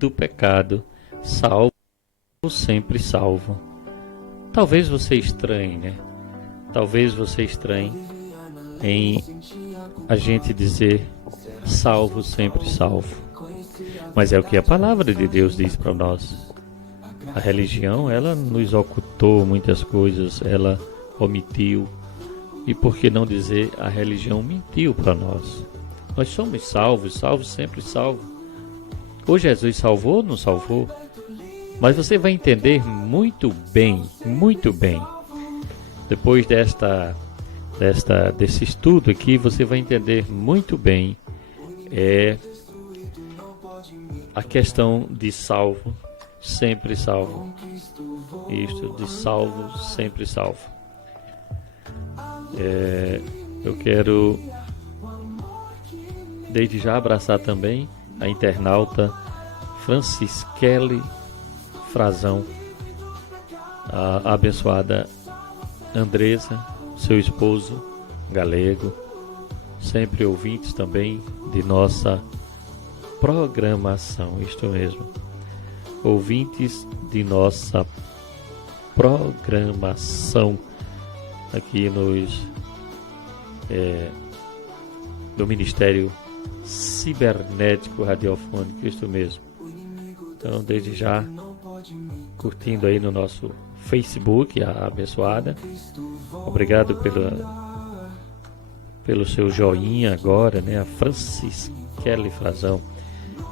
do pecado, salvo, sempre salvo. Talvez você estranhe, né? Talvez você estranhe em a gente dizer salvo, sempre salvo. Mas é o que a palavra de Deus diz para nós. A religião, ela nos ocultou muitas coisas, ela omitiu. E por que não dizer, a religião mentiu para nós? Nós somos salvos, salvos, sempre salvos. Ou Jesus salvou ou não salvou? Mas você vai entender muito bem, depois desse estudo aqui, você vai entender muito bem a questão de salvo, sempre salvo. Isto, de salvo, sempre salvo. Eu quero, desde já, abraçar também a internauta Francisquele Frazão, a abençoada Andresa, seu esposo galego, sempre ouvintes também de nossa programação, isto mesmo, ouvintes de nossa programação aqui do Ministério Cibernético Radiofônico, isto mesmo. Então, desde já, curtindo aí no nosso Facebook, a abençoada. Obrigado pelo seu joinha agora, né? A Francisquele Frazão.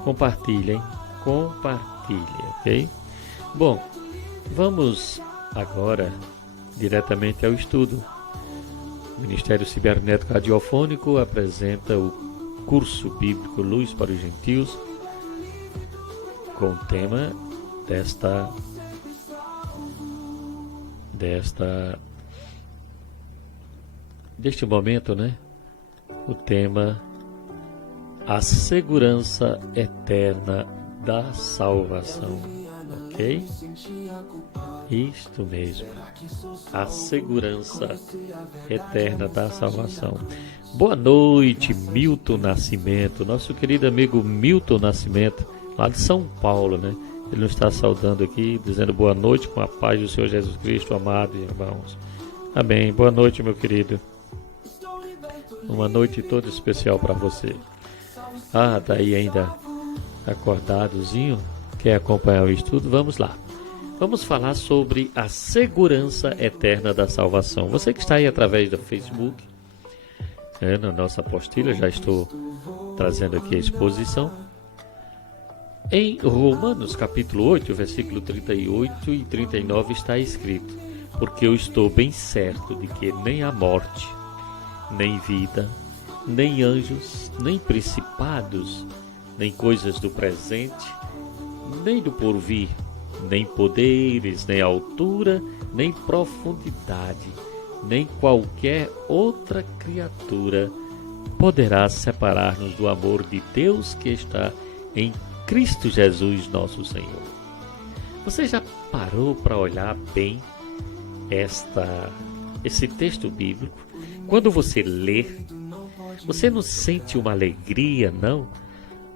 Compartilha, hein? Compartilha, ok? Bom, vamos agora diretamente ao estudo. O Ministério Cibernético Radiofônico apresenta o curso bíblico Luz para os Gentios, com o tema deste momento, né? O tema: a segurança eterna da salvação. Ok? Isto mesmo. A segurança eterna da salvação. Boa noite, Milton Nascimento. Nosso querido amigo Milton Nascimento, lá de São Paulo, né? Ele nos está saudando aqui, dizendo boa noite com a paz do Senhor Jesus Cristo, amado irmãos. Amém. Boa noite, meu querido. Uma noite toda especial para você. Ah, tá aí ainda acordadozinho? Quer acompanhar o estudo? Vamos lá. Vamos falar sobre a segurança eterna da salvação. Você que está aí através do Facebook, na nossa apostila, já estou trazendo aqui a exposição. Em Romanos capítulo 8, versículo 38 e 39 está escrito: porque eu estou bem certo de que nem a morte, nem vida, nem anjos, nem principados, nem coisas do presente, nem do porvir, nem poderes, nem altura, nem profundidade, nem qualquer outra criatura poderá separar-nos do amor de Deus que está em Cristo Jesus, nosso Senhor. Você já parou para olhar bem esse texto bíblico? Quando você lê, você não sente uma alegria, não?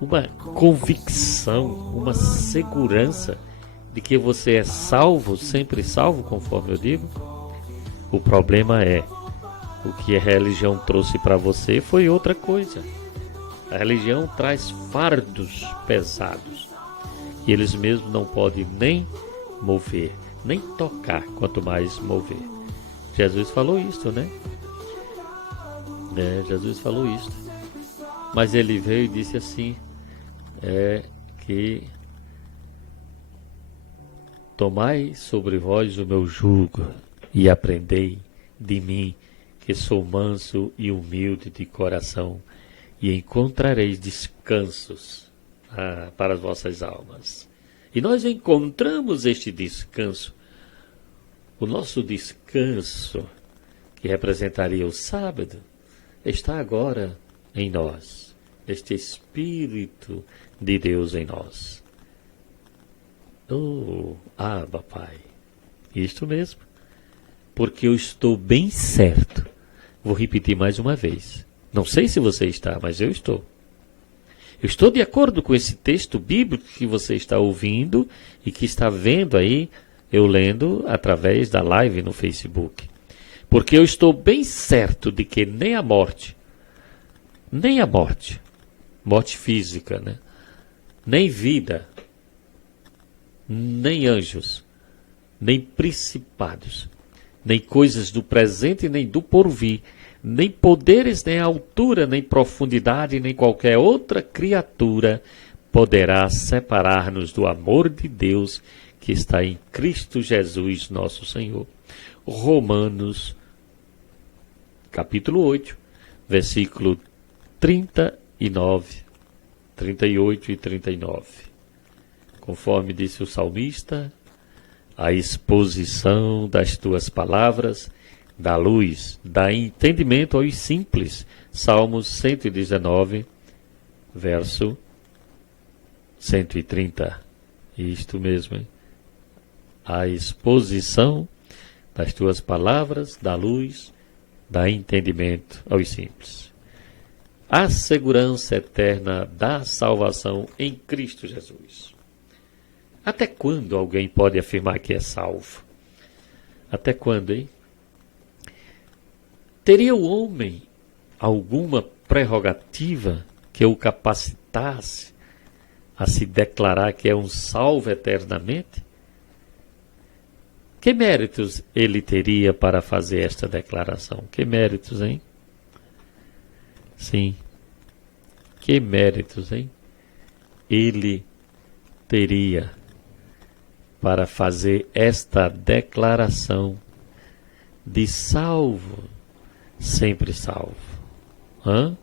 Uma convicção, uma segurança de que você é salvo, sempre salvo, conforme eu digo? O problema é, o que a religião trouxe para você foi outra coisa. A religião traz fardos pesados e eles mesmos não podem nem mover, nem tocar, quanto mais mover. Jesus falou isto, né? Jesus falou isto. Mas ele veio e disse assim, que tomai sobre vós o meu jugo e aprendei de mim, que sou manso e humilde de coração, e encontrareis descansos para as vossas almas. E nós encontramos este descanso, o nosso descanso, que representaria o sábado, está agora em nós, este Espírito de Deus em nós. Oh, Abba, Pai, isto mesmo, porque eu estou bem certo, vou repetir mais uma vez, não sei se você está, mas eu estou. Eu estou de acordo com esse texto bíblico que você está ouvindo e que está vendo aí, eu lendo através da live no Facebook. Porque eu estou bem certo de que nem a morte, morte física, né? Nem vida, nem anjos, nem principados, nem coisas do presente, nem do porvir, nem poderes, nem altura, nem profundidade, nem qualquer outra criatura poderá separar-nos do amor de Deus que está em Cristo Jesus, nosso Senhor. Romanos, capítulo 8, versículo 39, 38 e 39. Conforme disse o salmista, a exposição das tuas palavras dá luz, dá entendimento aos simples. Salmos 119, verso 130. Isto mesmo, hein? A exposição das tuas palavras dá luz, dá entendimento aos simples. A segurança eterna da salvação em Cristo Jesus. Até quando alguém pode afirmar que é salvo? Até quando, hein? Teria o homem alguma prerrogativa que o capacitasse a se declarar que é um salvo eternamente? Que méritos ele teria para fazer esta declaração? Que méritos, hein? Sim. Que méritos, hein? Ele teria para fazer esta declaração de salvo, sempre salvo. Hã?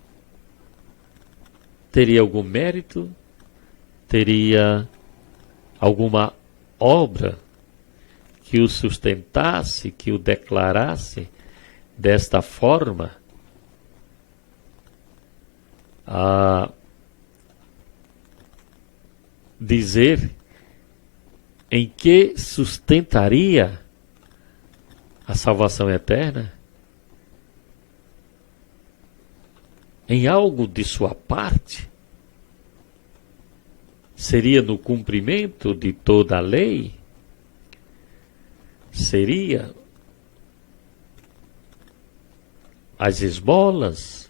Teria algum mérito? Teria alguma obra que o sustentasse, que o declarasse desta forma? A dizer em que sustentaria a salvação eterna? Em algo de sua parte? Seria no cumprimento de toda a lei? Seria as esmolas?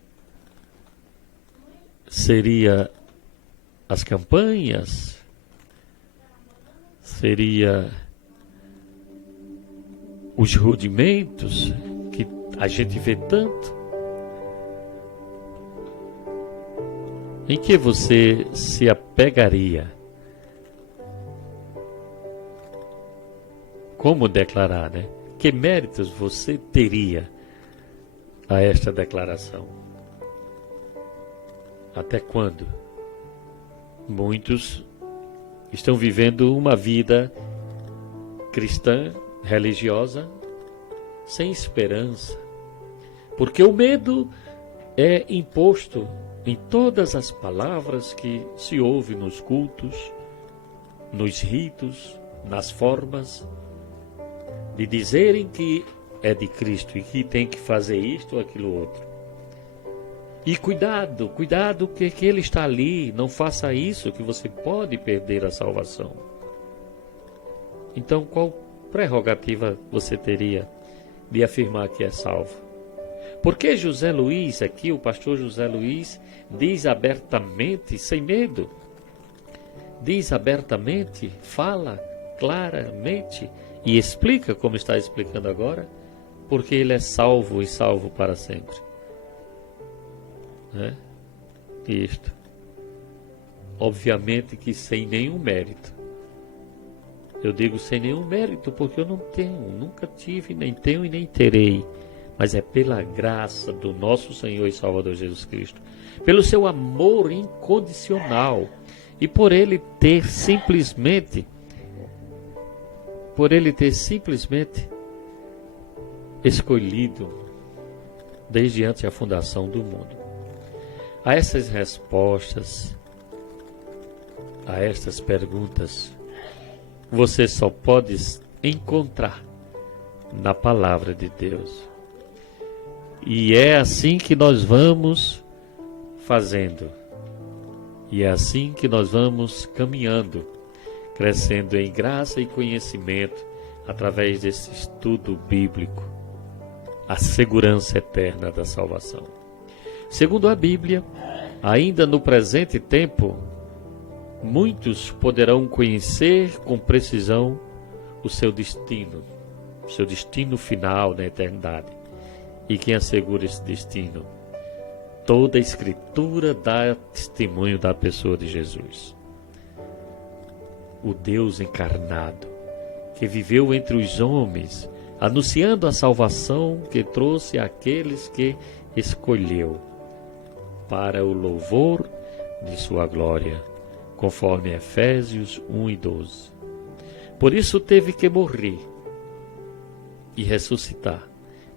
Seria as campanhas? Seria os rudimentos que a gente vê tanto? Em que você se apegaria? Como declarar, né? Que méritos você teria a esta declaração? Até quando? Muitos estão vivendo uma vida cristã, religiosa, sem esperança. Porque o medo é imposto em todas as palavras que se ouve nos cultos, nos ritos, nas formas, de dizerem que é de Cristo e que tem que fazer isto ou aquilo outro. E cuidado que ele está ali, não faça isso que você pode perder a salvação. Então, qual prerrogativa você teria de afirmar que é salvo? Porque José Luiz, aqui o pastor José Luiz, diz abertamente, sem medo, diz abertamente, fala claramente e explica como está explicando agora, porque ele é salvo e salvo para sempre. Né? Isto. Obviamente que sem nenhum mérito. Eu digo sem nenhum mérito porque eu não tenho, nunca tive, nem tenho e nem terei. Mas é pela graça do nosso Senhor e Salvador Jesus Cristo, pelo seu amor incondicional e por ele ter simplesmente escolhido desde antes da fundação do mundo. A essas respostas, a estas perguntas, você só pode encontrar na palavra de Deus. E é assim que nós vamos fazendo. E é assim que nós vamos caminhando, crescendo em graça e conhecimento, através desse estudo bíblico, a segurança eterna da salvação. Segundo a Bíblia, ainda no presente tempo, muitos poderão conhecer com precisão o seu destino final na eternidade. E quem assegura esse destino? Toda a Escritura dá testemunho da pessoa de Jesus. O Deus encarnado, que viveu entre os homens, anunciando a salvação que trouxe àqueles que escolheu, para o louvor de sua glória, conforme Efésios 1 e 12. Por isso teve que morrer e ressuscitar,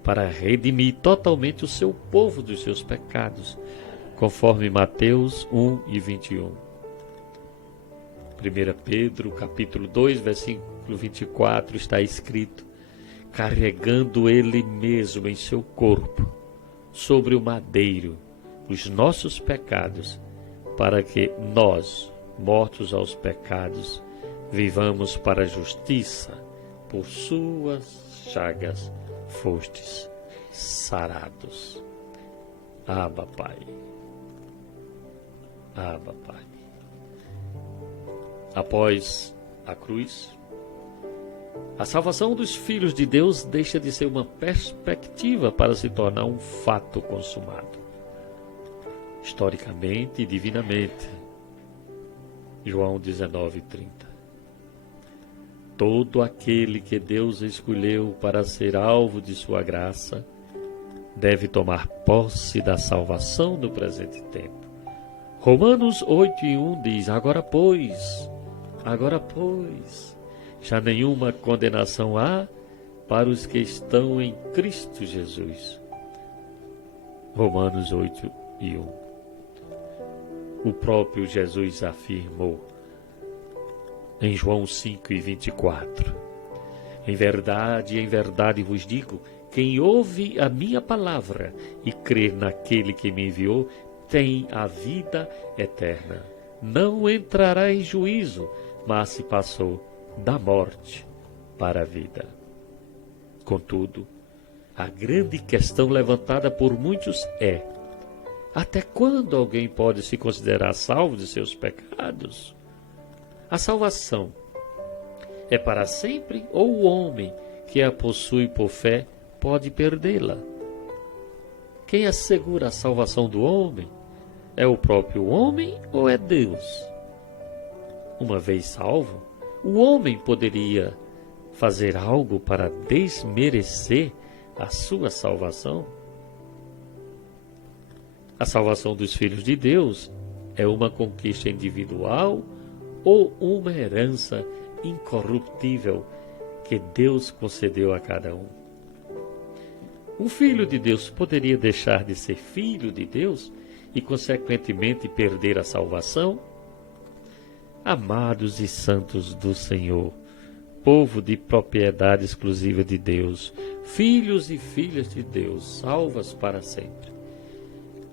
para redimir totalmente o seu povo dos seus pecados, conforme Mateus 1 e 21. 1 Pedro, capítulo 2, versículo 24, está escrito: carregando ele mesmo em seu corpo, sobre o madeiro, os nossos pecados, para que nós, mortos aos pecados, vivamos para a justiça. Por suas chagas fostes sarados. Abba, Pai. Abba, Pai. Após a cruz, a salvação dos filhos de Deus deixa de ser uma perspectiva para se tornar um fato consumado, historicamente e divinamente. João 19:30. Todo aquele que Deus escolheu para ser alvo de sua graça deve tomar posse da salvação no presente tempo. Romanos 8:1 diz: agora pois, já nenhuma condenação há para os que estão em Cristo Jesus. Romanos 8:1. O próprio Jesus afirmou em João 5:24: em verdade vos digo, quem ouve a minha palavra e crer naquele que me enviou, tem a vida eterna. Não entrará em juízo, mas se passou da morte para a vida. Contudo, a grande questão levantada por muitos é: até quando alguém pode se considerar salvo de seus pecados? A salvação é para sempre, ou o homem que a possui por fé pode perdê-la? Quem assegura a salvação do homem? É o próprio homem ou é Deus? Uma vez salvo, o homem poderia fazer algo para desmerecer a sua salvação? A salvação dos filhos de Deus é uma conquista individual ou uma herança incorruptível que Deus concedeu a cada um? Um filho de Deus poderia deixar de ser filho de Deus e, consequentemente, perder a salvação? Amados e santos do Senhor, povo de propriedade exclusiva de Deus, filhos e filhas de Deus, salvas para sempre.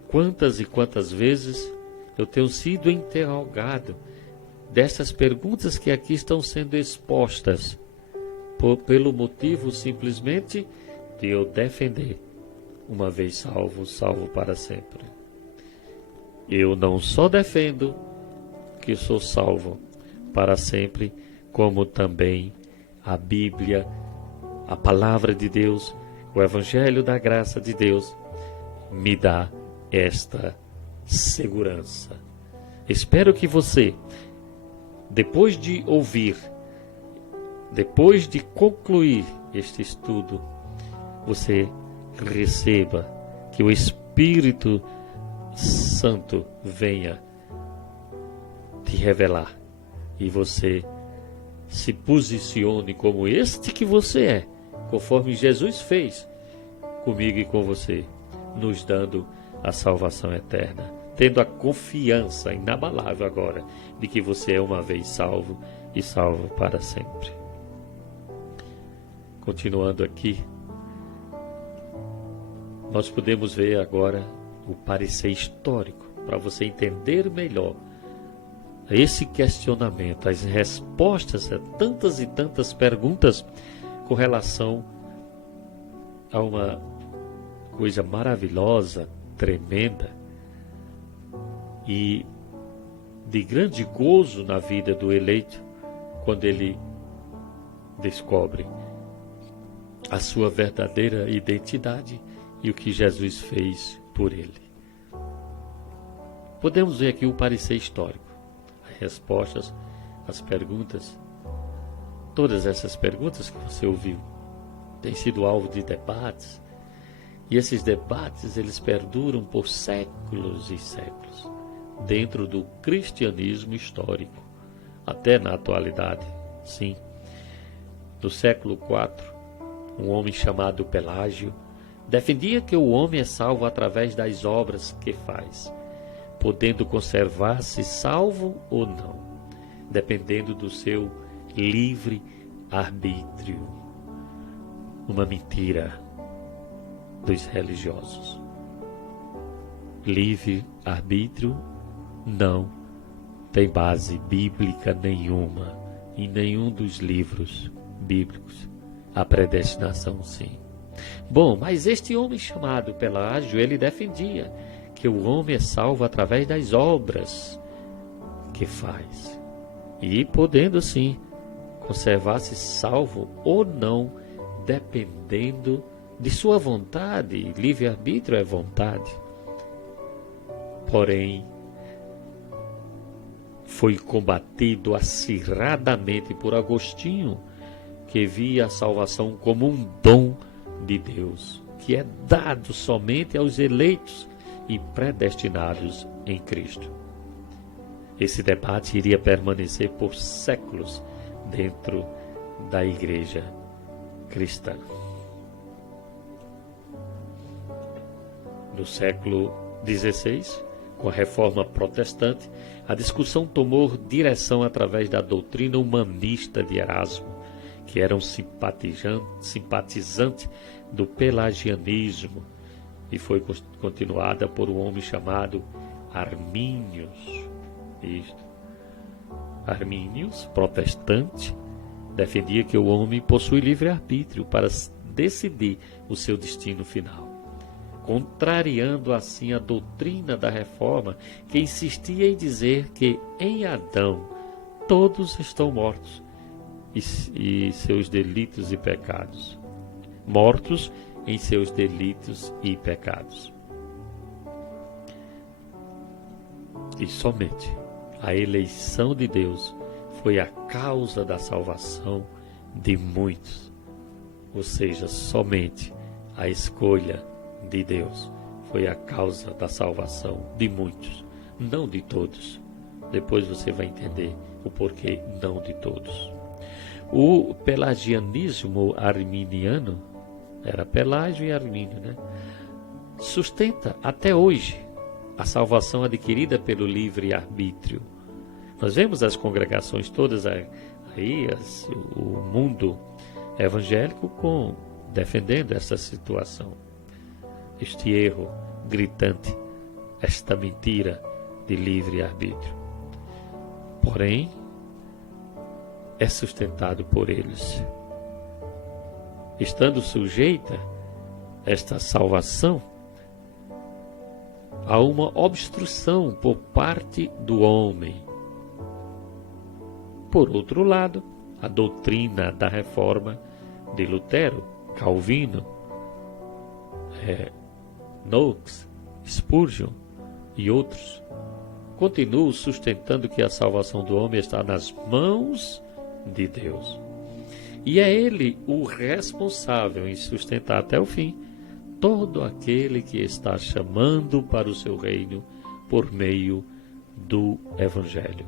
Quantas e quantas vezes eu tenho sido interrogado dessas perguntas que aqui estão sendo expostas, pelo motivo simplesmente de eu defender: uma vez salvo, salvo para sempre. Eu não só defendo que sou salvo para sempre, como também a Bíblia, a Palavra de Deus, o Evangelho da graça de Deus, me dá esta segurança. Espero que você, depois de ouvir, depois de concluir este estudo, você receba que o Espírito Santo venha te revelar e você se posicione como este que você é, conforme Jesus fez comigo e com você, nos dando a salvação eterna, tendo a confiança inabalável agora de que você é uma vez salvo e salvo para sempre. Continuando aqui, nós podemos ver agora o parecer histórico, para você entender melhor a esse questionamento, as respostas a tantas e tantas perguntas com relação a uma coisa maravilhosa, tremenda e de grande gozo na vida do eleito, quando ele descobre a sua verdadeira identidade e o que Jesus fez por ele. Podemos ver aqui o parecer histórico, as respostas, as perguntas. Todas essas perguntas que você ouviu têm sido alvo de debates, e esses debates eles perduram por séculos e séculos dentro do cristianismo histórico, até na atualidade. Sim, no século IV, um homem chamado Pelágio defendia que o homem é salvo através das obras que faz, podendo conservar-se salvo ou não, dependendo do seu livre arbítrio. Uma mentira dos religiosos. Livre arbítrio não tem base bíblica nenhuma em nenhum dos livros bíblicos. A predestinação, sim. Bom, mas este homem chamado Pelágio, ele defendia que o homem é salvo através das obras que faz, e podendo sim conservar-se salvo ou não, dependendo de sua vontade. Livre-arbítrio é vontade. Porém, foi combatido acirradamente por Agostinho, que via a salvação como um dom de Deus, que é dado somente aos eleitos e predestinados em Cristo. Esse debate iria permanecer por séculos dentro da igreja cristã. No século XVI, com a reforma protestante, a discussão tomou direção através da doutrina humanista de Erasmo, que era um simpatizante do pelagianismo, e foi continuada por um homem chamado Armínios. Armínios, protestante, defendia que o homem possui livre-arbítrio para decidir o seu destino final, contrariando assim a doutrina da reforma, que insistia em dizer que em Adão todos estão mortos e seus delitos e pecados. Mortos em seus delitos e pecados. E somente a eleição de Deus foi a causa da salvação de muitos. Ou seja, somente a escolha de Deus foi a causa da salvação de muitos, não de todos. Depois você vai entender o porquê não de todos. O pelagianismo arminiano, era Pelágio e Armínio, né? Sustenta até hoje a salvação adquirida pelo livre-arbítrio. Nós vemos as congregações todas aí, o mundo evangélico defendendo essa situação, este erro gritante, esta mentira de livre-arbítrio. Porém, é sustentado por eles. Estando sujeita esta salvação a uma obstrução por parte do homem. Por outro lado, a doutrina da reforma de Lutero, Calvino, Knox, Spurgeon e outros continuam sustentando que a salvação do homem está nas mãos de Deus. E é Ele o responsável em sustentar até o fim todo aquele que está chamando para o seu reino por meio do Evangelho.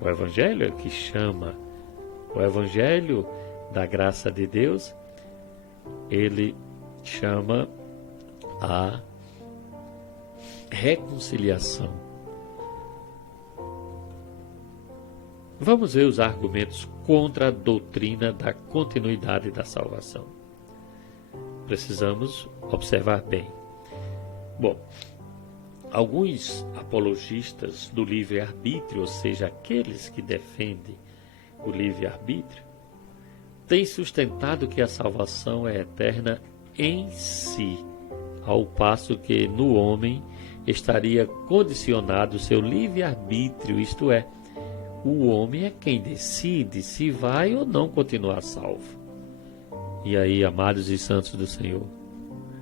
O Evangelho é que chama, o Evangelho da graça de Deus, ele chama a reconciliação. Vamos ver os argumentos contra a doutrina da continuidade da salvação. Precisamos observar bem. Bom, Alguns apologistas do livre-arbítrio, ou seja, aqueles que defendem o livre-arbítrio, têm sustentado que a salvação é eterna em si, ao passo que no homem estaria condicionado o seu livre-arbítrio, isto é, o homem é quem decide se vai ou não continuar salvo. E aí, amados e santos do Senhor,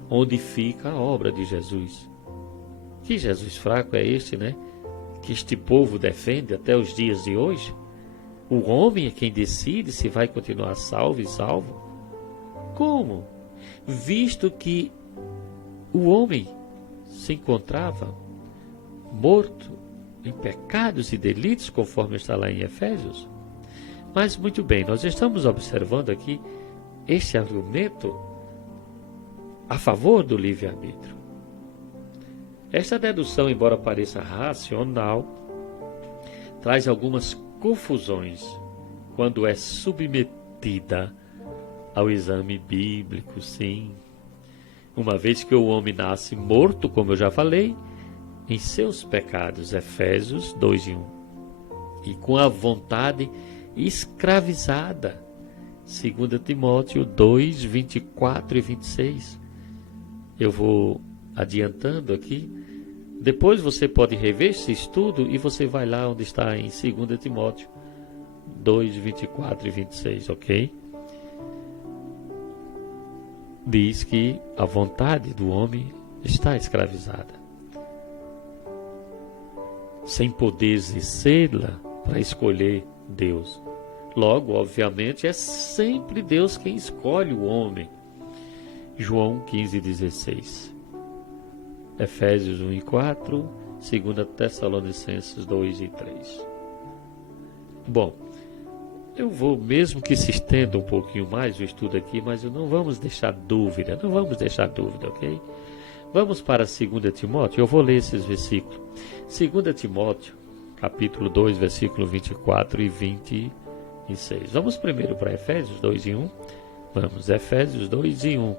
onde fica a obra de Jesus? Que Jesus fraco é este, né? Que este povo defende até os dias de hoje? O homem é quem decide se vai continuar salvo e salvo? Como? Visto que o homem se encontrava morto em pecados e delitos, conforme está lá em Efésios. Mas muito bem, nós estamos observando aqui este argumento a favor do livre-arbítrio. Esta dedução, embora pareça racional, traz algumas confusões quando é submetida ao exame bíblico, sim. Uma vez que o homem nasce morto, como eu já falei, em seus pecados, Efésios 2:1, e com a vontade escravizada, 2 Timóteo 2, 24 e 26. Eu vou adiantando aqui, depois você pode rever esse estudo e você vai lá onde está em 2 Timóteo 2, 24 e 26, ok? Diz que a vontade do homem está escravizada, sem poder exercê-la para escolher Deus. Logo, obviamente, é sempre Deus quem escolhe o homem. João 15,16. Efésios 1 e 4, 2 Tessalonicenses 2 e 3. Bom, eu vou, mesmo que se estenda um pouquinho mais o estudo aqui, mas não vamos deixar dúvida, ok? Vamos para 2 Timóteo, eu vou ler esses versículos. 2 Timóteo, capítulo 2, versículo 24 e 26. Vamos primeiro para Efésios 2 e 1. Vamos, Efésios 2 e 1. O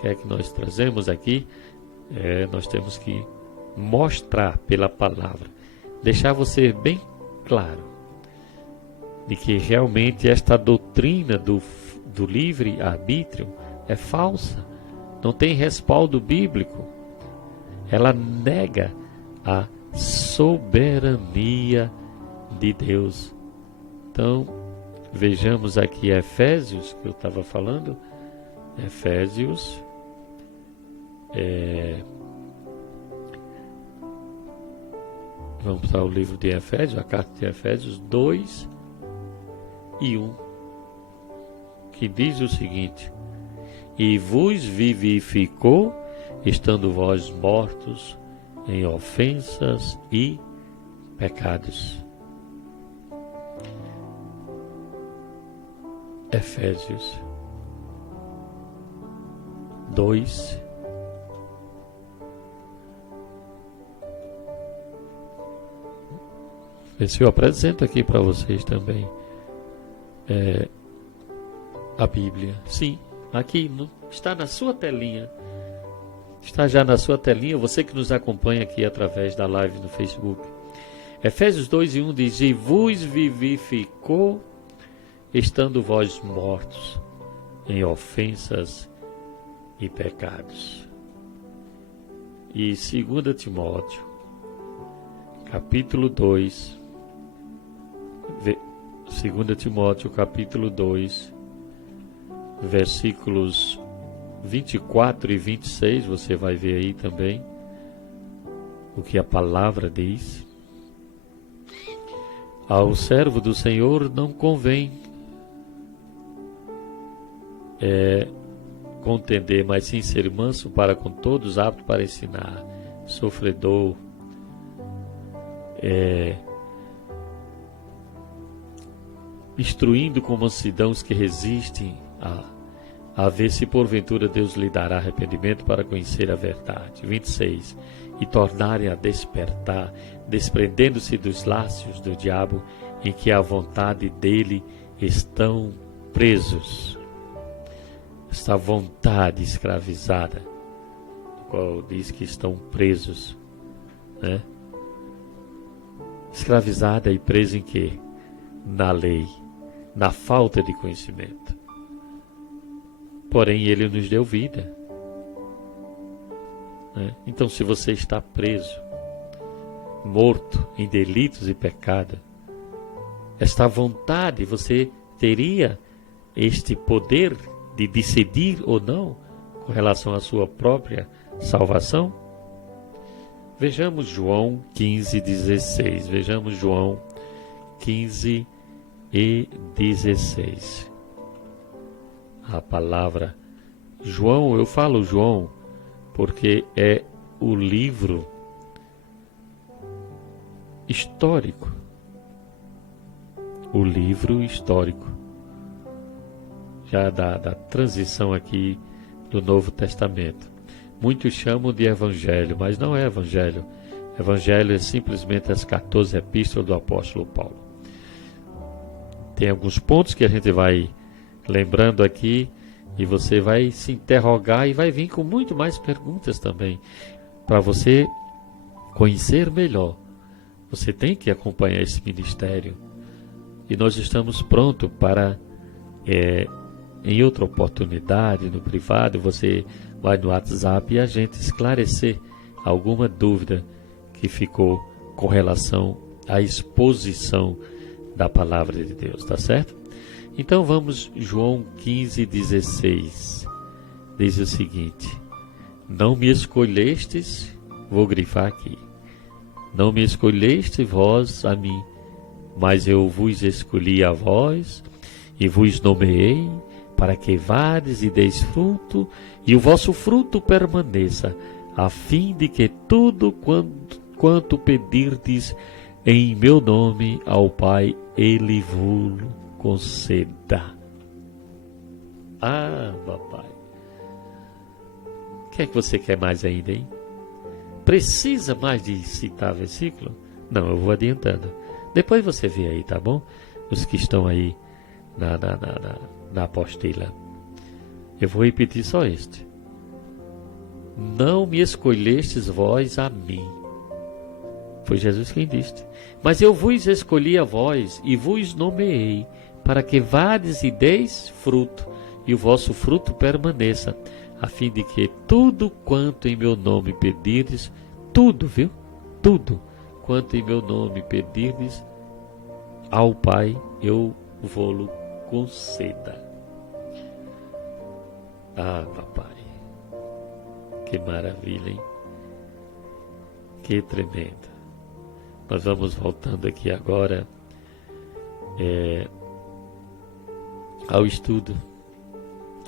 que é que nós trazemos aqui? Nós temos que mostrar pela palavra, deixar você bem claro de que realmente esta doutrina do livre-arbítrio é falsa, não tem respaldo bíblico. Ela nega a soberania de Deus. Então, vejamos aqui Efésios, que eu estava falando, Efésios, vamos para o livro de Efésios, a carta de Efésios 2 e 1, que diz o seguinte: e vos vivificou, estando vós mortos em ofensas e pecados. Efésios 2 eu apresento aqui para vocês também a Bíblia. Sim, aqui está na sua telinha. Está já na sua telinha, você que nos acompanha aqui através da live no Facebook. Efésios 2 e 1 diz: e vos vivificou, estando vós mortos em ofensas e pecados. E 2 Timóteo, capítulo 2, 2 Timóteo, capítulo 2, versículos 24 e 26, você vai ver aí também o que a palavra diz. Ao servo do Senhor não convém contender, mas sim ser manso para com todos, apto para ensinar, sofredor, instruindo com mansidão os que resistem, a ver se porventura Deus lhe dará arrependimento para conhecer a verdade. 26. E tornarem a despertar, desprendendo-se dos laços do diabo, em que a vontade dele estão presos. Esta vontade escravizada, no qual diz que estão presos. né? Escravizada e presa em quê? Na lei, na falta de conhecimento. Porém, Ele nos deu vida, né? Então, se você está preso, morto em delitos e pecado, esta vontade, você teria este poder de decidir ou não com relação à sua própria salvação? Vejamos João 15:16. Vejamos João 15:16. A palavra João, eu falo João porque é o livro histórico. O livro histórico já da transição aqui do Novo Testamento. Muitos chamam de Evangelho, mas não é Evangelho. Evangelho é simplesmente as 14 epístolas do apóstolo Paulo. Tem alguns pontos que a gente vai lembrando aqui e você vai se interrogar e vai vir com muito mais perguntas também. Para você conhecer melhor, você tem que acompanhar esse ministério. E nós estamos prontos para, em outra oportunidade, no privado, você vai no WhatsApp e a gente esclarecer alguma dúvida que ficou com relação à exposição da palavra de Deus, tá certo? Então vamos, João 15:16, diz o seguinte: não me escolhestes, vou grifar aqui, não me escolheste vós a mim, mas eu vos escolhi a vós e vos nomeei para que vades e deis fruto, e o vosso fruto permaneça, a fim de que tudo quanto pedirdes em meu nome ao Pai, Ele vos conceda. Ah, papai, o que é que você quer mais ainda, hein? Precisa mais de citar versículo? Não, eu vou adiantando. Depois você vê aí, tá bom? Os que estão aí na apostila. Eu vou repetir só este. Não me escolhestes vós a mim. Foi Jesus quem disse. Mas eu vos escolhi a vós e vos nomeei, para que vades e deis fruto, e o vosso fruto permaneça, a fim de que tudo quanto em meu nome pedirdes, tudo, viu? Tudo quanto em meu nome pedirdes ao Pai, eu vou-lo conceda. Ah, papai, que maravilha, hein? Que tremendo. Nós vamos voltando aqui agora ao estudo,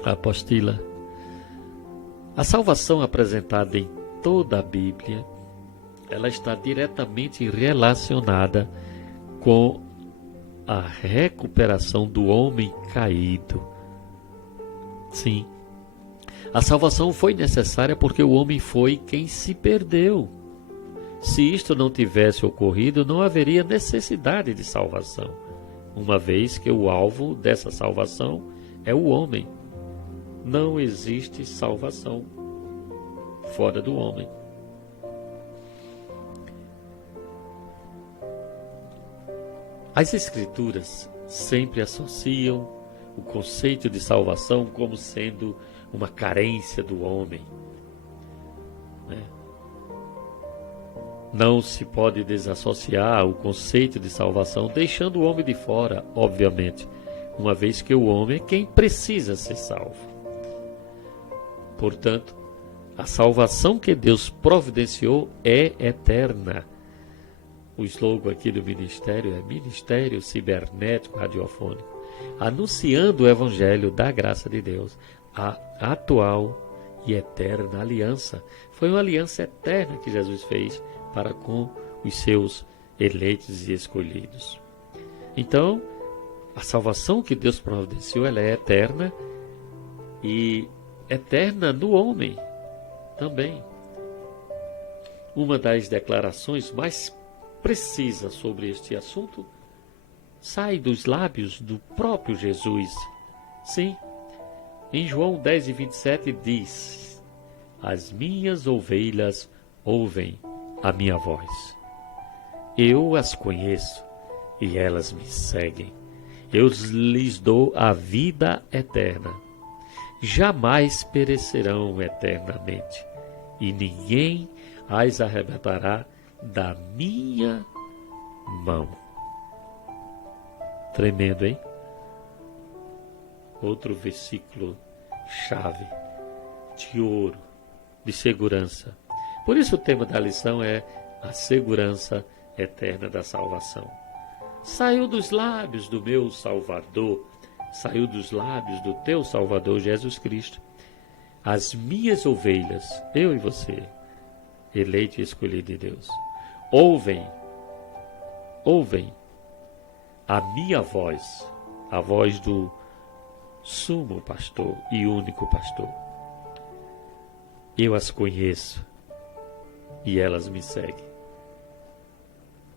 a apostila. A salvação apresentada em toda a Bíblia, ela está diretamente relacionada com a recuperação do homem caído. Sim, a salvação foi necessária porque o homem foi quem se perdeu. Se isto não tivesse ocorrido, não haveria necessidade de salvação, uma vez que o alvo dessa salvação é o homem. Não existe salvação fora do homem. As Escrituras sempre associam o conceito de salvação como sendo uma carência do homem, né? Não se pode desassociar o conceito de salvação deixando o homem de fora, obviamente, uma vez que o homem é quem precisa ser salvo. Portanto, a salvação que Deus providenciou é eterna. O slogan aqui do ministério é Ministério Cibernético Radiofônico, anunciando o Evangelho da graça de Deus, a atual e eterna aliança. Foi uma aliança eterna que Jesus fez para com os seus eleitos e escolhidos. Então, a salvação que Deus providenciou, ela é eterna e eterna no homem também. Uma das declarações mais precisas sobre este assunto sai dos lábios do próprio Jesus. Sim, em João 10:27 diz: as minhas ovelhas ouvem a minha voz. Eu as conheço e elas me seguem. Eu lhes dou a vida eterna. Jamais perecerão eternamente, e ninguém as arrebatará da minha mão. Tremendo, hein? Outro versículo chave, de ouro, de segurança. Por isso o tema da lição é a segurança eterna da salvação. Saiu dos lábios do meu Salvador, saiu dos lábios do teu Salvador Jesus Cristo. As minhas ovelhas, eu e você, eleito e escolhido de Deus, ouvem a minha voz, a voz do sumo pastor e único pastor. Eu as conheço e elas me seguem.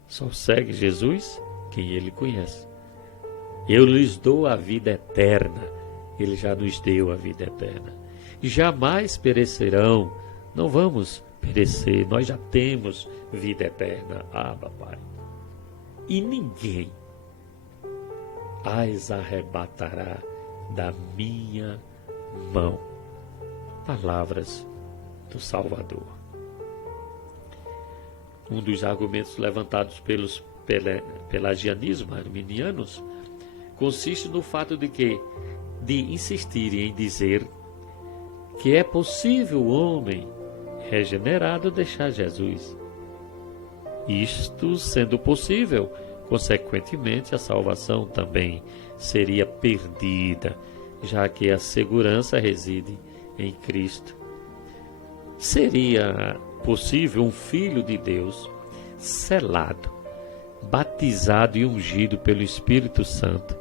Só segue Jesus quem ele conhece. Eu lhes dou a vida eterna. Ele já nos deu a vida eterna. Jamais perecerão. Não vamos perecer. Nós já temos vida eterna. Papai. E ninguém as arrebatará da minha mão. Palavras do Salvador. Um dos argumentos levantados pelos pelagianismo arminianos consiste no fato de insistirem em dizer que é possível o homem regenerado deixar Jesus. Isto sendo possível, consequentemente a salvação também seria perdida, já que a segurança reside em Cristo. Seria possível um filho de Deus, selado, batizado e ungido pelo Espírito Santo,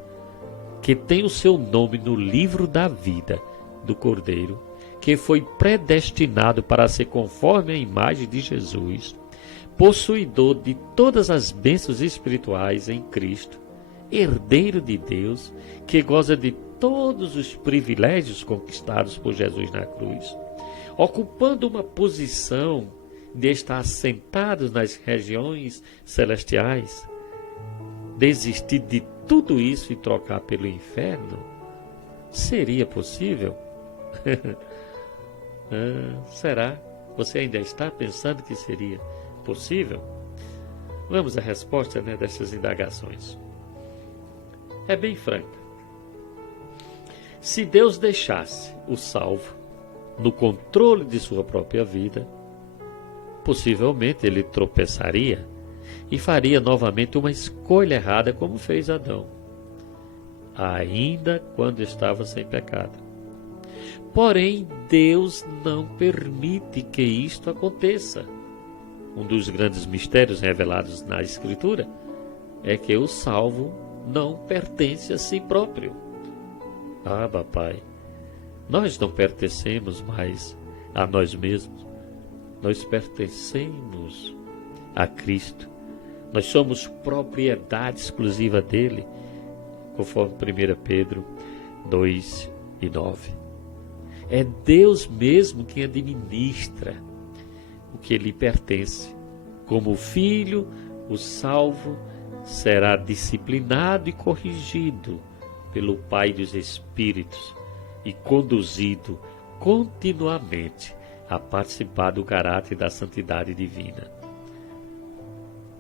que tem o seu nome no livro da vida do Cordeiro, que foi predestinado para ser conforme a imagem de Jesus, possuidor de todas as bênçãos espirituais em Cristo, herdeiro de Deus, que goza de todos os privilégios conquistados por Jesus na cruz, ocupando uma posição de estar assentados nas regiões celestiais, desistir de tudo isso e trocar pelo inferno? Seria possível? Será? Você ainda está pensando que seria possível? Vamos à resposta dessas indagações. É bem franca. Se Deus deixasse o salvo no controle de sua própria vida, possivelmente ele tropeçaria e faria novamente uma escolha errada, como fez Adão, ainda quando estava sem pecado. Porém, Deus não permite que isto aconteça. Um dos grandes mistérios revelados na Escritura é que o salvo não pertence a si próprio. Papai, nós não pertencemos mais a nós mesmos. Nós pertencemos a Cristo. Nós somos propriedade exclusiva dele, conforme 1 Pedro 2:9. É Deus mesmo quem administra o que lhe pertence. Como filho, o salvo será disciplinado e corrigido pelo Pai dos Espíritos e conduzido continuamente a participar do caráter da santidade divina.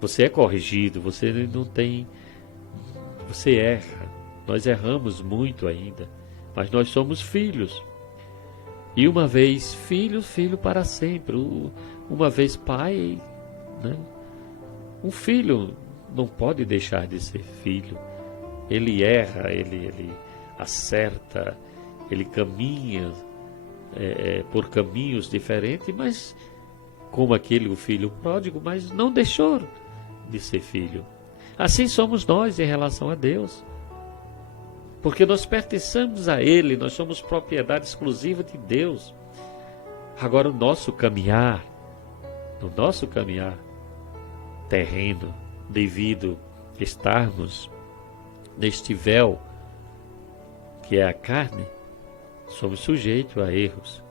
Você é corrigido, você erra, nós erramos muito ainda, mas nós somos filhos. E uma vez filho, filho para sempre. Uma vez pai, Um filho não pode deixar de ser filho. Ele erra, ele acerta, ele caminha por caminhos diferentes, mas como o filho pródigo, mas não deixou de ser filho. Assim somos nós em relação a Deus. Porque nós pertencemos a Ele, nós somos propriedade exclusiva de Deus. Agora, no nosso caminhar terreno, devido estarmos neste véu que é a carne, somos sujeitos a erros.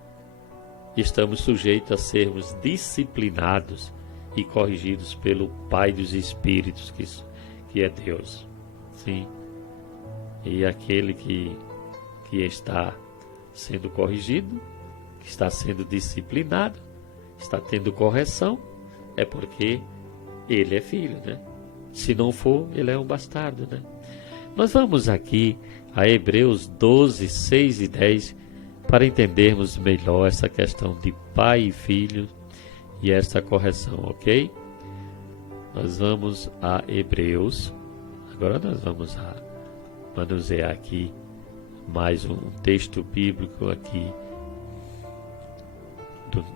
Estamos sujeitos a sermos disciplinados e corrigidos pelo Pai dos Espíritos, que é Deus. Sim. E aquele que está sendo corrigido, que está sendo disciplinado, está tendo correção, é porque ele é filho, né? Se não for, ele é um bastardo, né? Nós vamos aqui a Hebreus 12, 6 e 10 para entendermos melhor essa questão de pai e filho e esta correção, ok? Nós vamos a Hebreus. Agora nós vamos a manusear aqui mais um texto bíblico aqui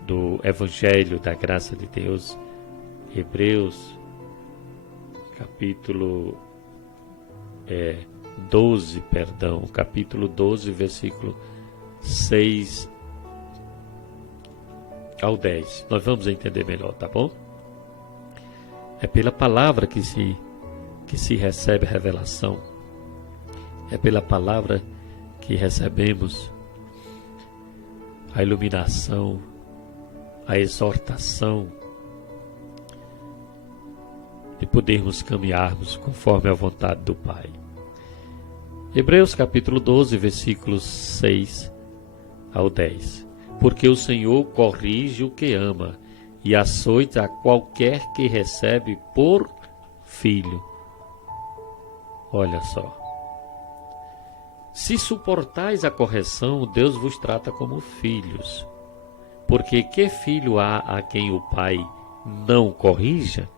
do Evangelho da Graça de Deus, Hebreus, capítulo 12, capítulo 12, versículo 6 ao 10. Nós vamos entender melhor, tá bom? É pela palavra que se recebe a revelação. É pela palavra que recebemos a iluminação, a exortação de podermos caminharmos conforme a vontade do Pai. Hebreus capítulo 12, versículos 6 ao 10. Porque o Senhor corrige o que ama e açoita a qualquer que recebe por filho. Olha só. Se suportais a correção, Deus vos trata como filhos. Porque que filho há a quem o Pai não corrija?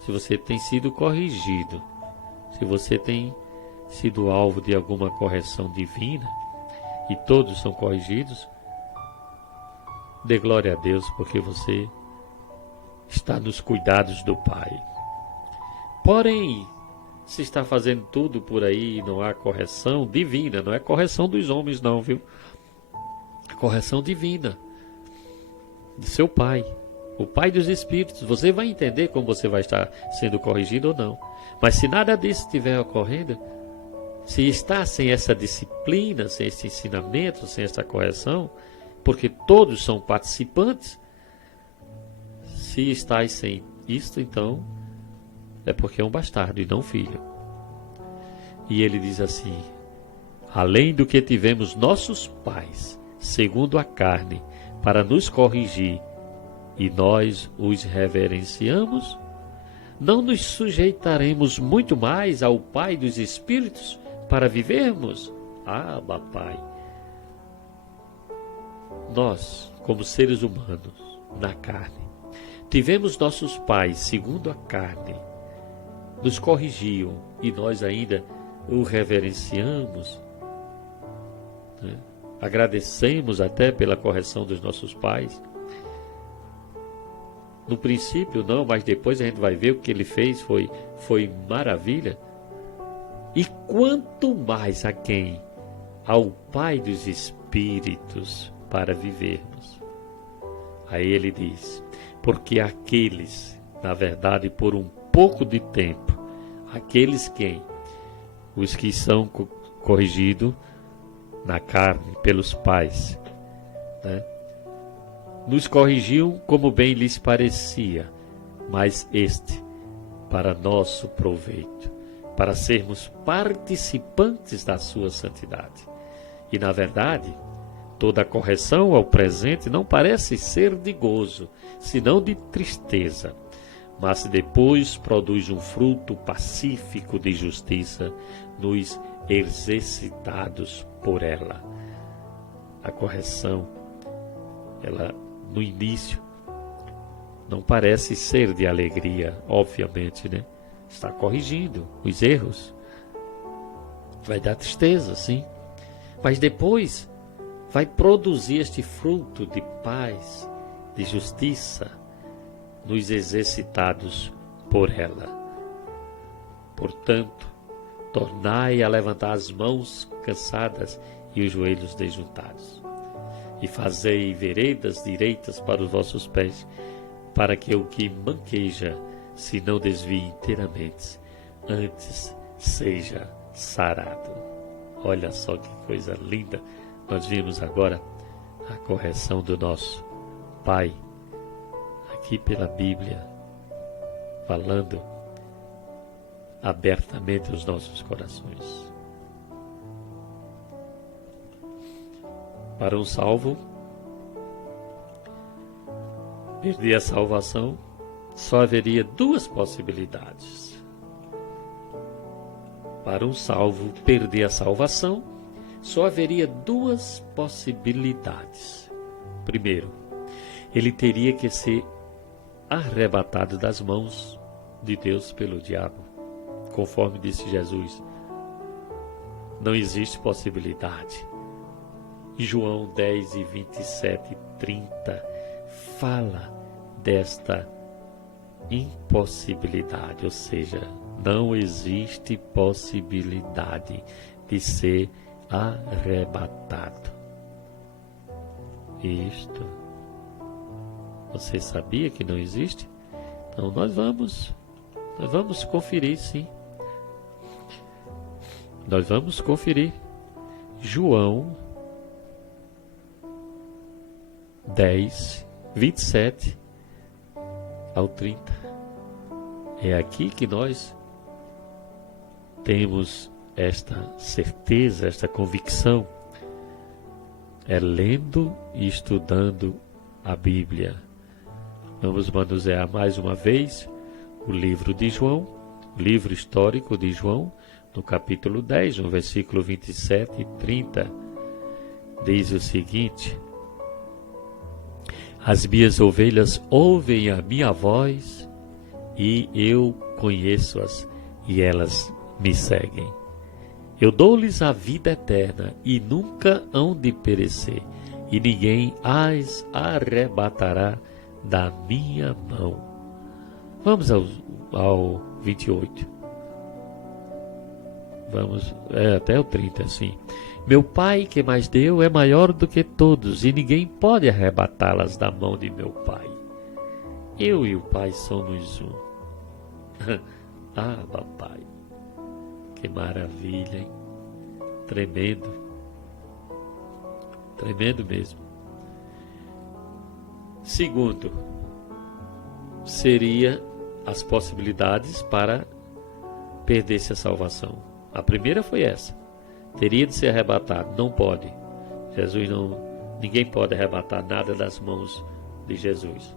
Se você tem sido corrigido, se você tem sido alvo de alguma correção divina, e todos são corrigidos, dê glória a Deus, porque você está nos cuidados do Pai. Porém, se está fazendo tudo por aí e não há correção divina, não é correção dos homens não, viu? É correção divina de seu Pai, o Pai dos Espíritos. Você vai entender como você vai estar sendo corrigido ou não. Mas se nada disso estiver ocorrendo, se está sem essa disciplina, sem esse ensinamento, sem essa correção, porque todos são participantes, se estáis sem isto, então é porque é um bastardo e não filho. E ele diz assim: além do que tivemos nossos pais, segundo a carne, para nos corrigir, e nós os reverenciamos, não nos sujeitaremos muito mais ao Pai dos Espíritos para vivermos? Ah, Pai! Nós, como seres humanos, na carne, tivemos nossos pais, segundo a carne, nos corrigiam e nós ainda o reverenciamos, né? Agradecemos até pela correção dos nossos pais. No princípio não, mas depois a gente vai ver o que ele fez foi maravilha. E quanto mais a quem? Ao Pai dos Espíritos para vivermos. Aí ele diz: porque aqueles, na verdade, por um pouco de tempo, aqueles quem? Os que são corrigidos na carne pelos pais, né? Nos corrigiam como bem lhes parecia, mas para nosso proveito, para sermos participantes da sua santidade. E na verdade, toda correção ao presente não parece ser de gozo, senão de tristeza, mas depois produz um fruto pacífico de justiça nos exercitados por ela. A correção, ela no início não parece ser de alegria, obviamente, né? Está corrigindo os erros, vai dar tristeza, sim, mas depois vai produzir este fruto de paz, de justiça, nos exercitados por ela. Portanto, tornai a levantar as mãos cansadas e os joelhos desjuntados, e fazei veredas direitas para os vossos pés, para que o que manqueja se não desvie inteiramente, antes seja sarado. Olha só que coisa linda. Nós vimos agora a correção do nosso Pai, aqui pela Bíblia, falando abertamente aos nossos corações. Para um salvo, perder a salvação, só haveria duas possibilidades. Para um salvo perder a salvação, só haveria duas possibilidades. Primeiro, ele teria que ser arrebatado das mãos de Deus pelo diabo, conforme disse Jesus. Não existe possibilidade. João 10 e 27 e 30 fala desta impossibilidade, ou seja, não existe possibilidade de ser arrebatado. Isto, você sabia que não existe? Então nós vamos conferir, sim. Nós vamos conferir. João 10, 27 ao 30. É aqui que nós temos esta certeza, esta convicção. É lendo e estudando a Bíblia. Vamos manusear mais uma vez o livro de João, o livro histórico de João, no capítulo 10, no versículo 27 e 30. Diz o seguinte: as minhas ovelhas ouvem a minha voz e eu conheço-as e elas me seguem. Eu dou-lhes a vida eterna e nunca hão de perecer, e ninguém as arrebatará da minha mão. Vamos ao 28. Vamos até o 30, assim. Meu Pai que mais deu é maior do que todos, e ninguém pode arrebatá-las da mão de meu Pai. Eu e o Pai somos um. Ah, papai, que maravilha, hein? Tremendo. Tremendo mesmo. Segundo, seria as possibilidades para perder-se a salvação. A primeira foi essa. Teria de ser arrebatado. Não pode. Jesus não... Ninguém pode arrebatar nada das mãos de Jesus.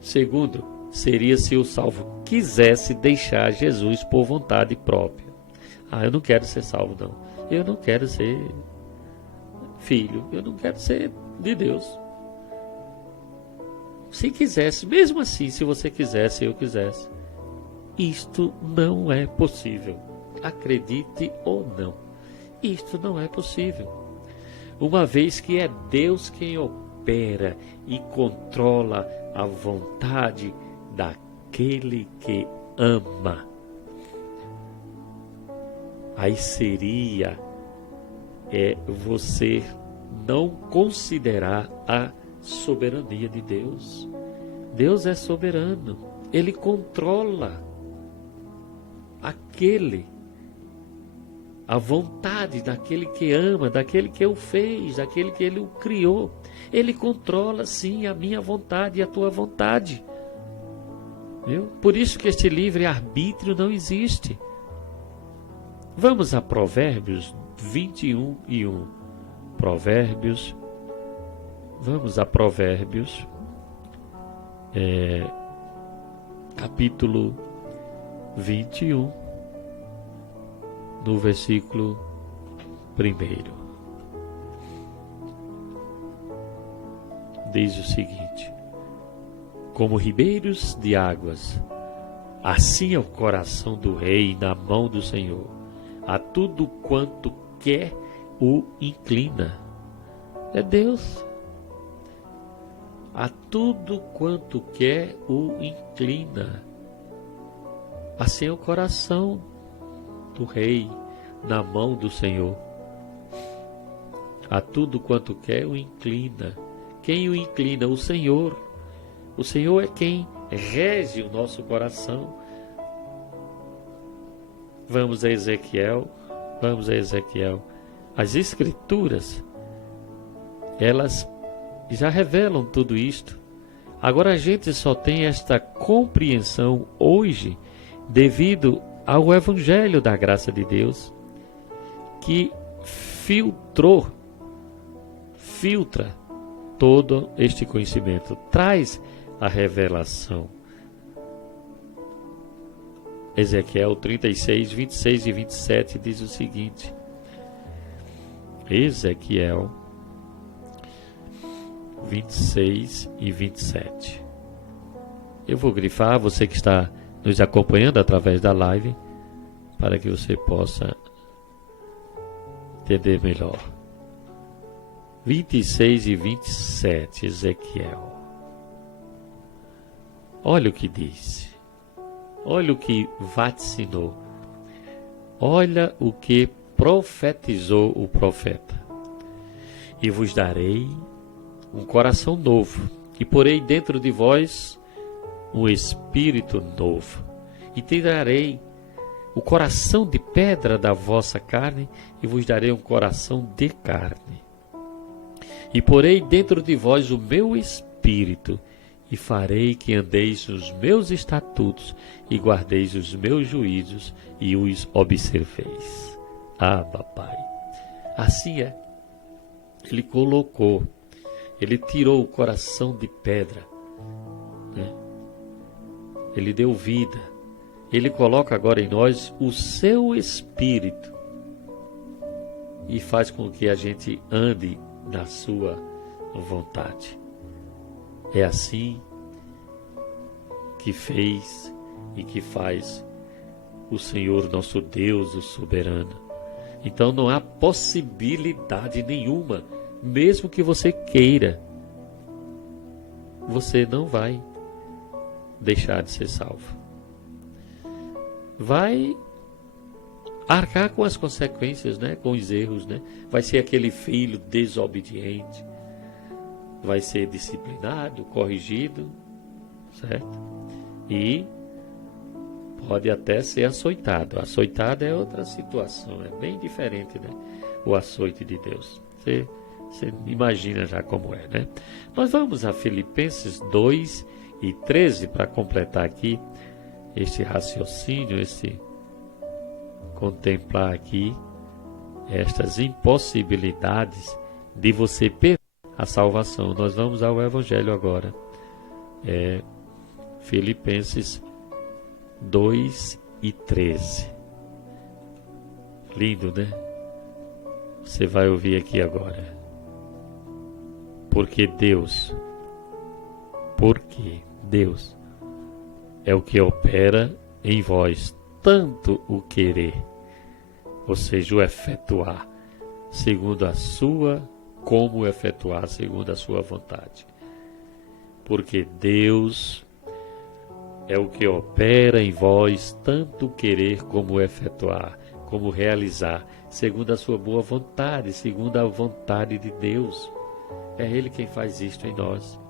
Segundo, seria se o salvo quisesse deixar Jesus por vontade própria. Ah, eu não quero ser salvo, não. Eu não quero ser filho. Eu não quero ser de Deus. Se quisesse, mesmo assim, se você quisesse, eu quisesse. Isto não é possível. Acredite ou não. Isto não é possível. Uma vez que é Deus quem opera e controla a vontade daquele que ama. Aí seria você não considerar a soberania de Deus. Deus é soberano. Ele controla a vontade daquele que ama, daquele que o fez, daquele que ele o criou. Ele controla sim a minha vontade e a tua vontade. Viu? Por isso que este livre-arbítrio não existe. Vamos a Provérbios 21 e 1. Provérbios. Vamos a Provérbios. Capítulo 21. No versículo 1. Diz o seguinte: como ribeiros de águas, assim é o coração do rei na mão do Senhor. A tudo quanto quer o inclina. É Deus. A tudo quanto quer o inclina. Assim é o coração do rei na mão do Senhor. A tudo quanto quer o inclina. Quem o inclina? O Senhor. O Senhor é quem rege o nosso coração. Vamos a Ezequiel. As Escrituras, elas já revelam tudo isto. Agora a gente só tem esta compreensão hoje devido ao Evangelho da graça de Deus, que filtra todo este conhecimento, traz a revelação. Ezequiel 36, 26 e 27 diz o seguinte. Ezequiel 26 e 27. Eu vou grifar, você que está nos acompanhando através da live, para que você possa entender melhor. 26 e 27, Ezequiel. Olha o que disse. Olha o que vaticinou. Olha o que profetizou o profeta. E vos darei um coração novo, e porei dentro de vós um espírito novo. E tirarei o coração de pedra da vossa carne, e vos darei um coração de carne. E porei dentro de vós o meu espírito, e farei que andeis nos meus estatutos, e guardeis os meus juízos, e os observeis. Ah, papai, assim é. Ele colocou, ele tirou o coração de pedra, né? Ele deu vida. Ele coloca agora em nós o seu espírito e faz com que a gente ande na sua vontade. É assim que fez e que faz o Senhor nosso Deus, o soberano. Então não há possibilidade nenhuma, mesmo que você queira, você não vai deixar de ser salvo. Vai arcar com as consequências, né? Com os erros, né? Vai ser aquele filho desobediente, vai ser disciplinado, corrigido, certo? E pode até ser açoitado. Açoitado é outra situação, é bem diferente, né? O açoite de Deus. Você imagina já como é, né? Nós vamos a Filipenses 2 e 13 para completar aqui este raciocínio, contemplar aqui estas impossibilidades de você perder a salvação. Nós vamos ao Evangelho agora. Filipenses 2 e 13. Lindo, né? Você vai ouvir aqui agora. Porque Deus é o que opera em vós tanto o querer, ou seja, o efetuar, segundo a sua, como o efetuar segundo a sua vontade. Porque Deus é o que opera em vós tanto o querer como o efetuar, como realizar, segundo a sua boa vontade, segundo a vontade de Deus. É Ele quem faz isto em nós.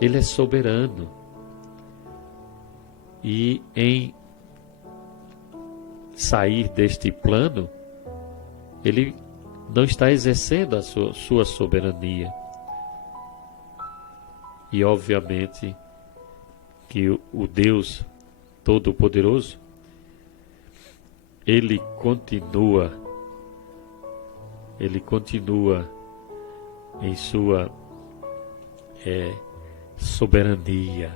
Ele é soberano. E em sair deste plano, Ele não está exercendo a sua soberania. E obviamente que o Deus Todo-Poderoso, Ele continua em sua soberania,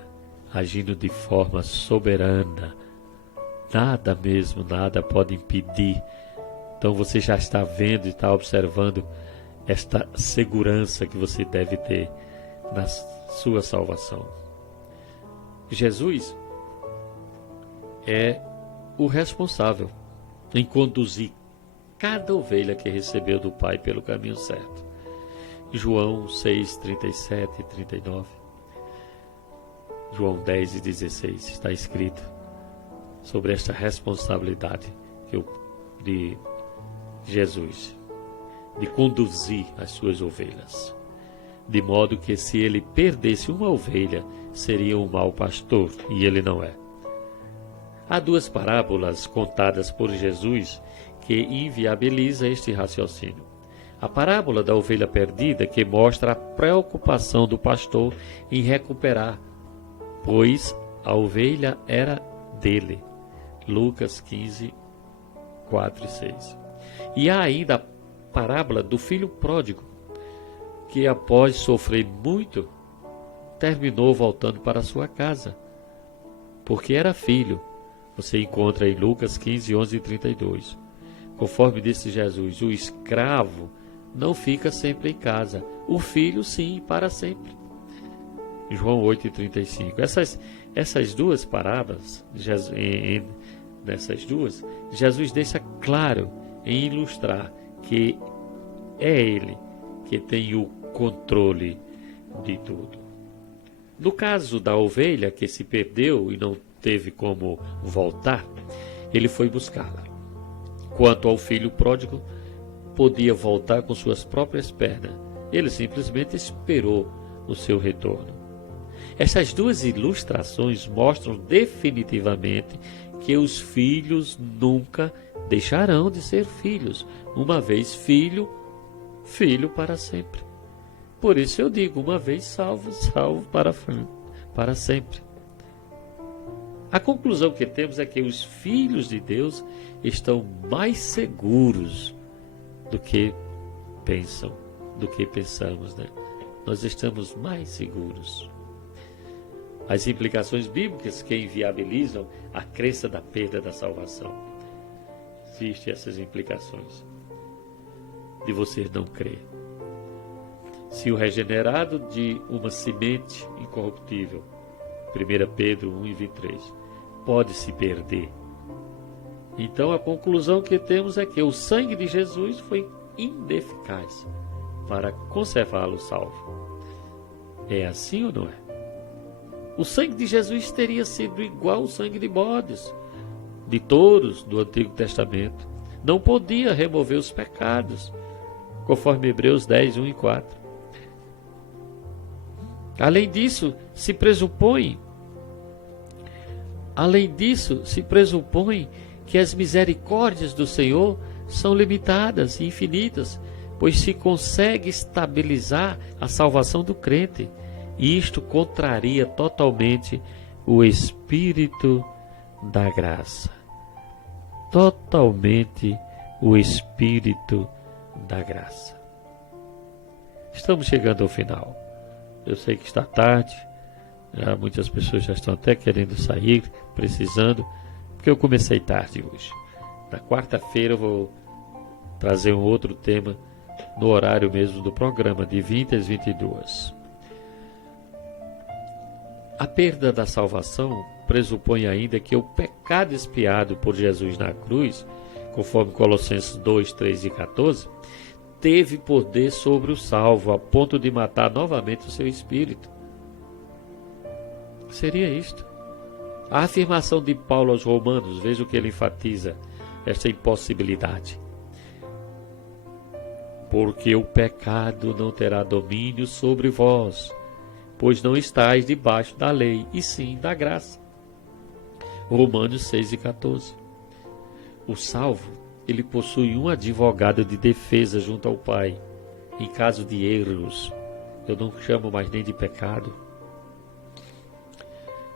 agindo de forma soberana. Nada pode impedir. Então você já está vendo e está observando esta segurança que você deve ter na sua salvação. Jesus é o responsável em conduzir cada ovelha que recebeu do Pai pelo caminho certo. João 6, 37 e 39. João 10 e 16 está escrito sobre esta responsabilidade de Jesus, de conduzir as suas ovelhas. De modo que se ele perdesse uma ovelha, seria um mau pastor, e ele não é. Há duas parábolas contadas por Jesus que inviabilizam este raciocínio. A parábola da ovelha perdida, que mostra a preocupação do pastor em recuperar, pois a ovelha era dele. Lucas 15, 4 e 6. E há ainda a parábola do filho pródigo, que após sofrer muito, terminou voltando para sua casa, porque era filho. Você encontra em Lucas 15, 11 e 32. Conforme disse Jesus, o escravo não fica sempre em casa, o filho sim, para sempre. João 8 e 35. Essas duas parábolas, nessas duas, Jesus deixa claro em ilustrar que é Ele que tem o controle de tudo. No caso da ovelha que se perdeu e não teve como voltar, ele foi buscá-la. Quanto ao filho pródigo, podia voltar com suas próprias pernas. Ele simplesmente esperou o seu retorno. Essas duas ilustrações mostram definitivamente que os filhos nunca deixarão de ser filhos. Uma vez filho, filho para sempre. Por isso eu digo, uma vez salvo, salvo para sempre. A conclusão que temos é que os filhos de Deus estão mais seguros do que pensamos, né? Nós estamos mais seguros. As implicações bíblicas que inviabilizam a crença da perda da salvação. Existem essas implicações de você não crer. Se o regenerado de uma semente incorruptível, 1 Pedro 1 e 23, pode se perder, então a conclusão que temos é que o sangue de Jesus foi ineficaz para conservá-lo salvo. É assim ou não é? O sangue de Jesus teria sido igual ao sangue de bodes, de touros do Antigo Testamento. Não podia remover os pecados, conforme Hebreus 10, 1 e 4. Além disso, se pressupõe que as misericórdias do Senhor são limitadas e infinitas, pois se consegue estabilizar a salvação do crente. E isto contraria totalmente o espírito da graça. Totalmente o espírito da graça. Estamos chegando ao final. Eu sei que está tarde, muitas pessoas já estão até querendo sair, precisando, porque eu comecei tarde hoje. Na quarta-feira eu vou trazer um outro tema no horário mesmo do programa, de 20 às 22. A perda da salvação pressupõe ainda que o pecado expiado por Jesus na cruz, conforme Colossenses 2, 3 e 14, teve poder sobre o salvo, a ponto de matar novamente o seu espírito. Seria isto. A afirmação de Paulo aos Romanos, veja o que ele enfatiza, esta impossibilidade. Porque o pecado não terá domínio sobre vós, pois não estáis debaixo da lei, e sim da graça. Romanos 6 e 14. O salvo, ele possui um advogado de defesa junto ao Pai, em caso de erros. Eu não chamo mais nem de pecado.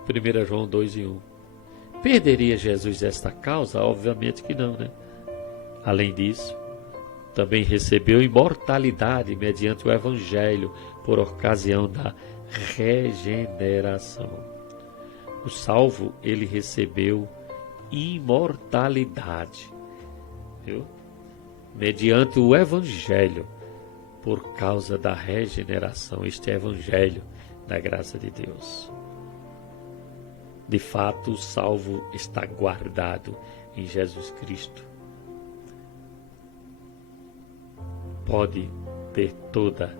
1 João 2 e 1. Perderia Jesus esta causa? Obviamente que não, né? Além disso, também recebeu imortalidade mediante o Evangelho, por ocasião da regeneração. O salvo, ele recebeu imortalidade, viu? Mediante o Evangelho, por causa da regeneração. Este é o Evangelho da graça de Deus. De fato, o salvo está guardado em Jesus Cristo. Pode ter toda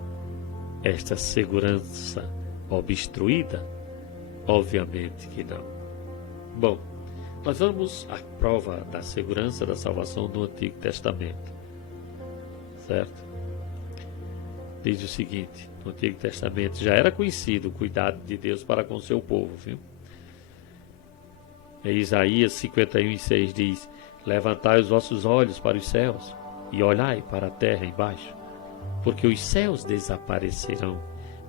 esta segurança obstruída? Obviamente que não. Bom, nós vamos à prova da segurança da salvação do Antigo Testamento. Certo? Diz o seguinte, no Antigo Testamento já era conhecido o cuidado de Deus para com o seu povo, viu? Em Isaías 51:6 diz: levantai os vossos olhos para os céus e olhai para a terra embaixo, porque os céus desaparecerão,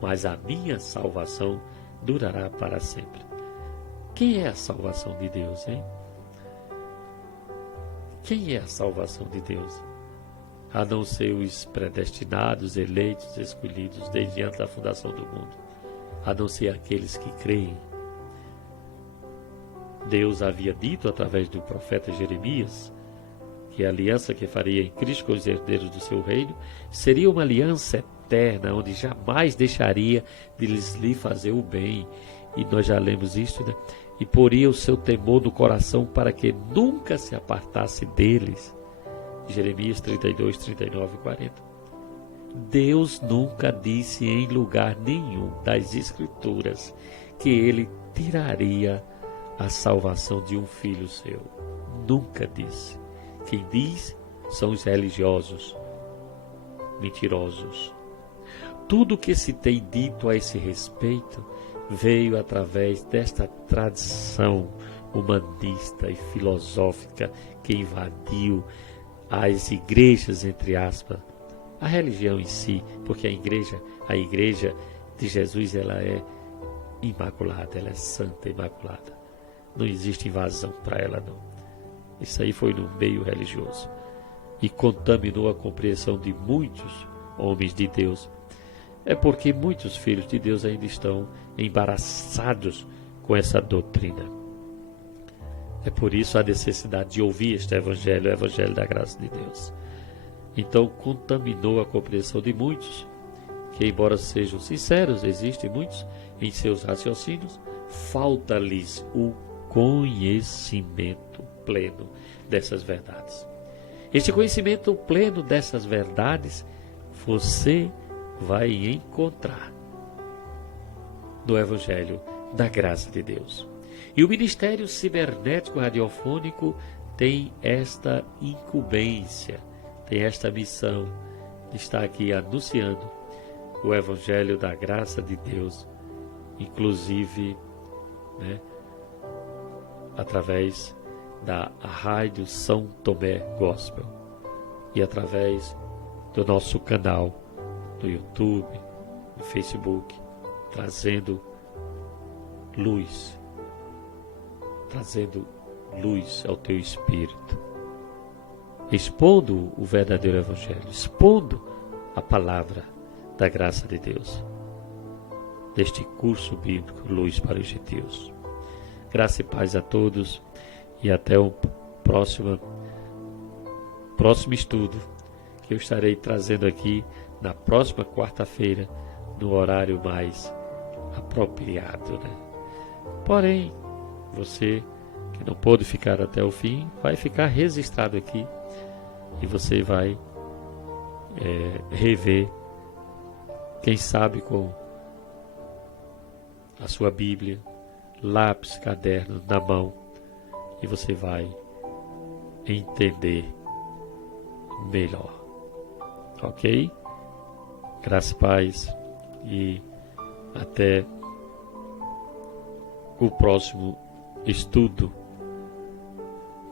mas a minha salvação durará para sempre. Quem é a salvação de Deus, hein? Quem é a salvação de Deus? A não ser os predestinados, eleitos, escolhidos desde antes da fundação do mundo. A não ser aqueles que creem. Deus havia dito através do profeta Jeremias que a aliança que faria em Cristo com os herdeiros do seu reino seria uma aliança eterna, onde jamais deixaria de lhe fazer o bem. E nós já lemos isso, né? E poria o seu temor no coração para que nunca se apartasse deles. Jeremias 32, 39 e 40. Deus nunca disse em lugar nenhum das Escrituras que ele tiraria a salvação de um filho seu. Nunca disse. Quem diz são os religiosos, mentirosos. Tudo que se tem dito a esse respeito veio através desta tradição humanista e filosófica que invadiu as igrejas, entre aspas, a religião em si, porque a igreja de Jesus, ela é imaculada, ela é santa, imaculada. Não existe invasão para ela, não. Isso aí foi no meio religioso e contaminou a compreensão de muitos homens de Deus. É porque muitos filhos de Deus ainda estão embaraçados com essa doutrina. É por isso a necessidade de ouvir este evangelho, o evangelho da graça de Deus. Então contaminou a compreensão de muitos, que embora sejam sinceros, existem muitos em seus raciocínios, falta-lhes o conhecimento pleno dessas verdades. Este conhecimento pleno dessas verdades você vai encontrar no Evangelho da Graça de Deus. E o Ministério Cibernético Radiofônico tem esta incumbência, tem esta missão de estar aqui anunciando o Evangelho da Graça de Deus, inclusive, né, através da Rádio São Tomé Gospel e através do nosso canal no YouTube, no Facebook, trazendo luz ao teu espírito, expondo o verdadeiro Evangelho, expondo a palavra da graça de Deus, deste curso bíblico Luz para os Gentios. Graça e paz a todos e até o próximo estudo que eu estarei trazendo aqui na próxima quarta-feira, no horário mais apropriado, né? Porém, você que não pôde ficar até o fim, vai ficar registrado aqui e você vai rever, quem sabe com a sua Bíblia, lápis, caderno na mão, e você vai entender melhor. Ok? Graça e paz e até o próximo estudo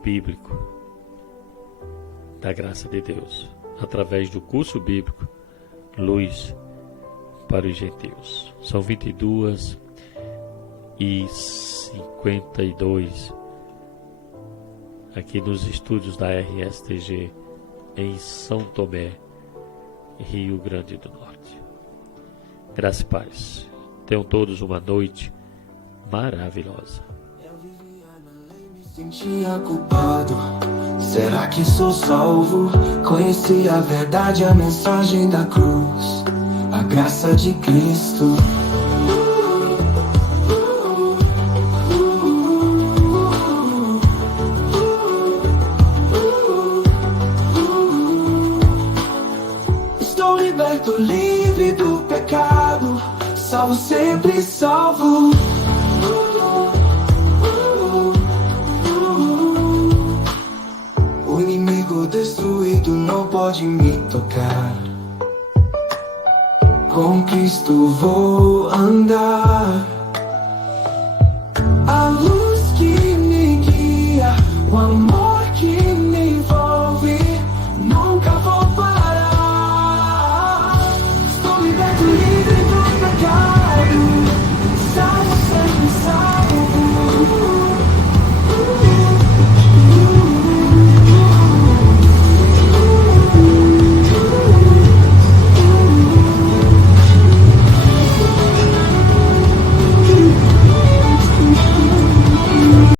bíblico da graça de Deus, através do curso bíblico Luz para os Gentios. São 22h52 aqui nos estúdios da RSTG em São Tomé, Rio Grande do Norte. Graça e paz. Tenham todos uma noite maravilhosa. Eu vivia na lei, me sentia culpado. Será que sou salvo? Conheci a verdade, a mensagem da cruz, a graça de Cristo. Estou liberto, livre do pecado, salvo, sempre salvo. O inimigo destruído não pode me tocar. Com Cristo vou andar.